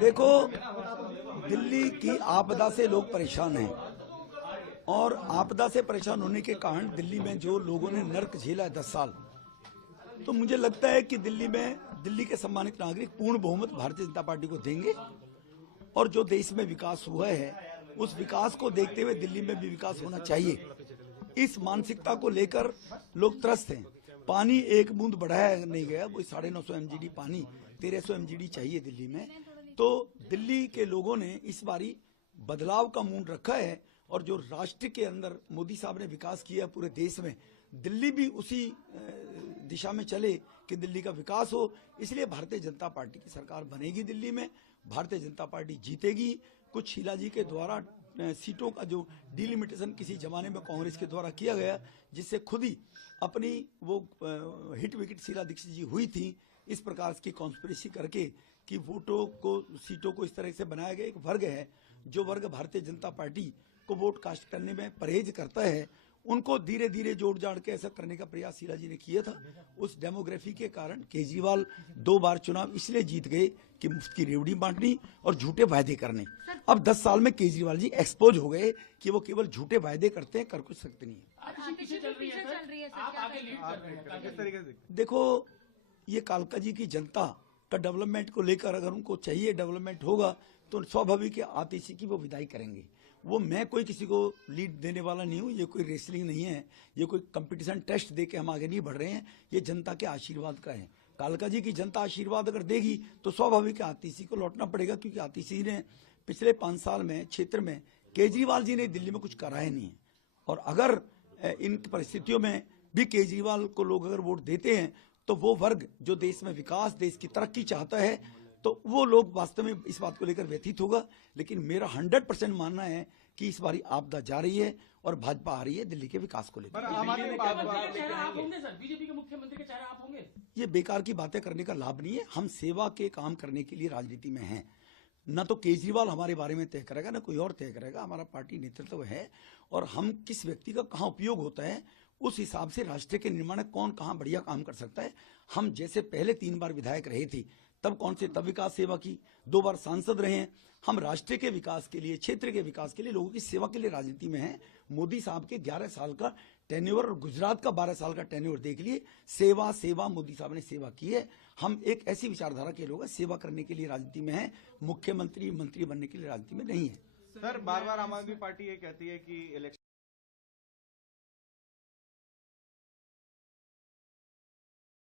देखो, दिल्ली की आपदा से लोग परेशान हैं और आपदा से परेशान होने के कारण दिल्ली में जो लोगों ने नर्क झेला है 10 साल, तो मुझे लगता है कि दिल्ली के सम्मानित नागरिक पूर्ण बहुमत भारतीय जनता पार्टी को देंगे और जो देश में विकास हुआ है उस विकास को देखते हुए दिल्ली में भी विकास होना चाहिए। इस मानसिकता को लेकर लोग त्रस्त हैं। पानी एक बूंद बढ़ाया नहीं गया, वो 950 MGD पानी 1300 MGD चाहिए दिल्ली में। तो दिल्ली के लोगों ने इस बारी बदलाव का मूड रखा है और जो राष्ट्र के अंदर मोदी साहब ने विकास किया पूरे देश में, दिल्ली भी उसी दिशा में चले कि दिल्ली का विकास हो। इसलिए भारतीय जनता पार्टी की सरकार बनेगी दिल्ली में, भारतीय जनता पार्टी जीतेगी। कुछ शीला जी के द्वारा सीटों का जो डिलिमिटेशन किसी जमाने में कांग्रेस के द्वारा किया गया, जिससे खुद ही अपनी वो हिट विकेट शीला दीक्षित जी हुई थी, इस प्रकार की कॉन्स्पिरेसी करके कि वोटों को सीटों को इस तरह से बनाया गया। एक वर्ग है जो वर्ग भारतीय जनता पार्टी को वोट कास्ट करने में परहेज करता है, उनको धीरे धीरे जोड़ जाड़ के ऐसा करने का प्रयास शीला जी ने किया था। उस डेमोग्राफी के कारण केजरीवाल 2 बार चुनाव इसलिए जीत गए कि मुफ्त की रेवड़ी बांटनी और झूठे वायदे करने। अब 10 साल में केजरीवाल जी एक्सपोज हो गए कि वो केवल झूठे वायदे करते हैं, कर कुछ सकते नहीं है। देखो, ये कालका जी की जनता का डेवलपमेंट को लेकर अगर उनको चाहिए डेवलपमेंट होगा तो स्वाभाविक आतिशी की वो विदाई करेंगे। वो मैं कोई किसी को लीड देने वाला नहीं हूँ, ये कोई रेसलिंग नहीं है, ये कोई कंपटीशन टेस्ट दे के हम आगे नहीं बढ़ रहे हैं, ये जनता के आशीर्वाद का है। कालका जी की जनता आशीर्वाद अगर देगी तो स्वाभाविक आतिशी को लौटना पड़ेगा, क्योंकि आतिशी ने पिछले 5 साल में क्षेत्र में केजरीवाल जी ने दिल्ली में कुछ करा है नहीं है। और अगर इन परिस्थितियों में भी केजरीवाल को लोग अगर वोट देते हैं तो वो वर्ग जो देश में विकास, देश की तरक्की चाहता है, तो वो लोग वास्तव में इस बात को लेकर व्यथित होगा। लेकिन मेरा 100% मानना है कि इस बारी आपदा जा रही है और भाजपा आ रही है दिल्ली के विकास को लेकर। बीजेपी के मुख्यमंत्री के चेहरा आप होंगे? ये बेकार की बातें करने का लाभ नहीं है। हम सेवा के काम करने के लिए राजनीति में हैं। न तो केजरीवाल हमारे बारे में तय करेगा, न कोई और तय करेगा। हमारा पार्टी नेतृत्व है और हम किस व्यक्ति का कहाँ उपयोग होता है उस हिसाब से राष्ट्र के निर्माण में कौन कहाँ बढ़िया काम कर सकता है। हम जैसे पहले 3 बार विधायक रहे थे तब विकास सेवा की, 2 बार सांसद रहे हैं। हम राष्ट्र के विकास के लिए, क्षेत्र के विकास के लिए, लोगों की सेवा के लिए राजनीति में हैं। मोदी साहब के 11 साल का टेन्योर और गुजरात का 12 साल का टेन्योर देख लिए। सेवा सेवा मोदी साहब ने सेवा की है। हम एक ऐसी विचारधारा के लोग हैं, सेवा करने के लिए राजनीति में हैं, मुख्यमंत्री मंत्री बनने के लिए राजनीति में नहीं है। सर, बार बार आम आदमी पार्टी ये कहती है कि इलेक्शन